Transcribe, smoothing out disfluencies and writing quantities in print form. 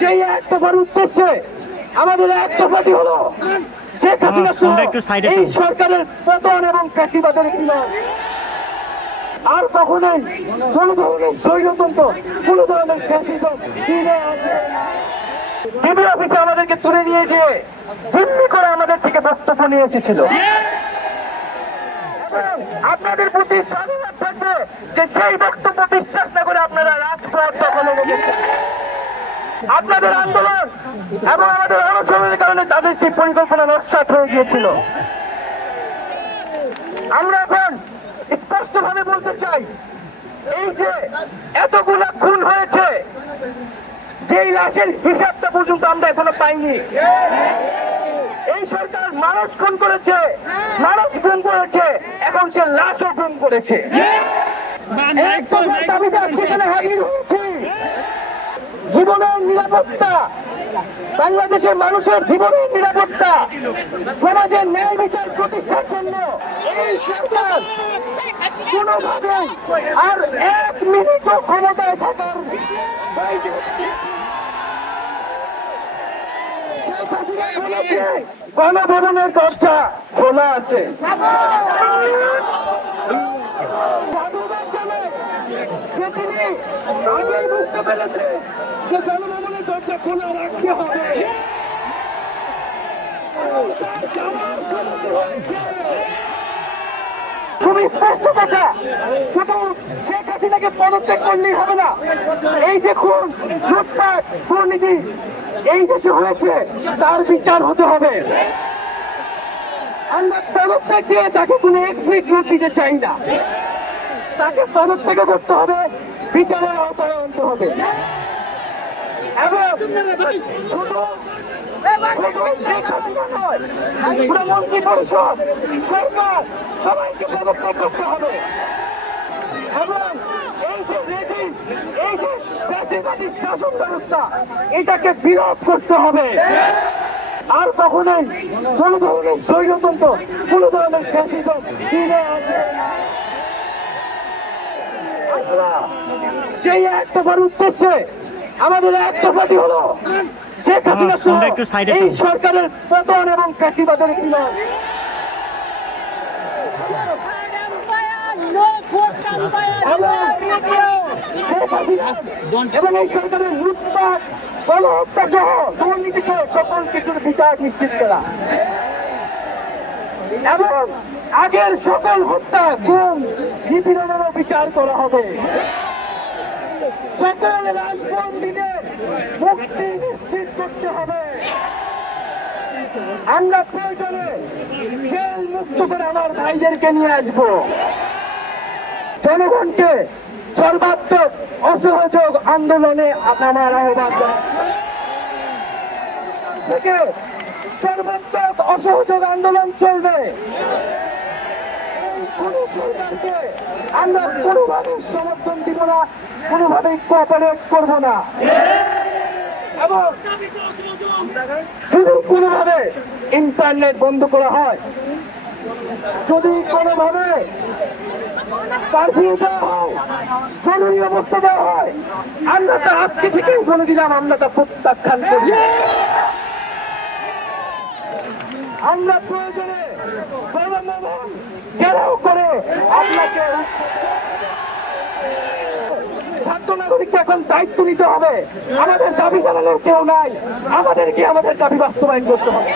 সেই এক দফার উদ্দেশ্যে আমাদের এক দফাটি হলো শেখ হাসিনা এই সরকারের পতন এবং ফ্যাসিবাদের বিলোপ। আর কখনোই কোন ধরনের স্বৈরতন্ত্র, কোন ধরনের ফ্যাসিজম ফিরে আসবে না। ডিবি অফিসে আমাদেরকে তুলে নিয়ে যেয়ে জিম্মি করে আমাদের থেকে বক্তব্য নিয়ে এসেছিল। আপনাদের প্রতি স্বাধীনতা থাকবে যে সেই বক্তব্য বিশ্বাস না করে আপনারা রাজপথ দখলে রেখেছেন। আপনাদের আন্দোলন এবং আমাদের অনশনের কারণে তাদের সেই পরিকল্পনা নস্যাৎ হয়ে গিয়েছিল। আমরা এখন স্পষ্ট ভাবে বলতে চাই, এই যে এতগুলা খুন হয়েছে, যেই লাশের হিসাবটা পর্যন্ত আমরা এখনো পাইনি। এই সরকার মানুষ খুন করেছে, মানুষ খুন করেছে, এখন সে লাশও খুন করেছে। দাবিতে আজকে এখানে হাজির হয়েছি। জীবনের নিরাপত্তা, বাংলাদেশের মানুষের জীবনের নিরাপত্তা, সমাজের ন্যায় বিচার প্রতিষ্ঠার জন্য এই সরকার কোনোভাবে আর এক মিনিটও ক্ষমতায় থাকার গণভবনের দরজা খোলা আছে। তিনি আগেই বুঝতে পেরেছে যে গণভবনের দরজা খোলা রাখতে হবে। খুবই স্পষ্ট কথা, শুধু শেখ হাসিনাকে পদত্যাগ করলেই হবে না। এই যে খুন, লুটপাট, দুর্নীতি এই দেশে হয়েছে, তার বিচার হতে হবে। আমরা পদত্যাগ দিয়ে তাকে কোনো এক্সিট রুট দিতে চাই না। তাকে পদত্যাগ করতে হবে, বিচারের আওতায় আনতে হবে। এবং শুধু শেখ হাসিনা নয়, পুরো মন্ত্রী পরিষদ, সরকার সবাইকে পদত্যাগ করতে হবে। এবং এই যে রেজিম, এই যে ফ্যাসিবাদী শাসন ব্যবস্থা, এটাকে বিরোধ করতে হবে। আর কখনোই কোন ধরনের স্বৈরতন্ত্র, কোন ধরনের ফ্যাসিজম ফিরে আসবে না। সেই এক দফার উদ্দেশ্যে আমাদের এক দফাটি হলো শেখ হাসিনা এই সরকারের পতন এবং ফ্যাসিবাদের বিলোপ। এবং এই সরকারের লুটপাট, গণহত্যা সহ দুর্নীতি সহ সকল কিছুর বিচার নিশ্চিত করা এবং আগের সকল হত্যা, গুম, নিপীড়নেরও বিচার করা হবে। সকল রাজবন্দীদের মুক্তি নিশ্চিত করতে হবে। আমরা প্রয়োজনে জেল মুক্ত করে আমার ভাইদেরকে নিয়ে আসবো। জনগণকে সর্বাত্মক অসহযোগ আন্দোলনে নামার আহ্বান থেকে সর্বাত্মক অসহযোগ আন্দোলন চলবে। কোন সরকারকে আমরা কোনোভাবে সমর্থন দিব না, কোনোভাবেই কোঅপারেট করব না। এবং যদি কোনোভাবে ইন্টারনেট বন্ধ করা হয়, যদি কোনোভাবে কারফিউ দেওয়া হয়, জরুরি অবস্থা দেওয়া হয়, আমরা তা আজকে থেকেই বলে দিলাম, আমরা তা প্রত্যাখ্যান করি। আমরা প্রয়োজনে গণভবন ঘেরাও করে আপনাকে ছাত্র নাগরিককে এখন দায়িত্ব নিতে হবে। আমাদের দাবি জানানোর কেউ নাই, আমাদেরকে আমাদের দাবি বাস্তবায়ন করতে হবে।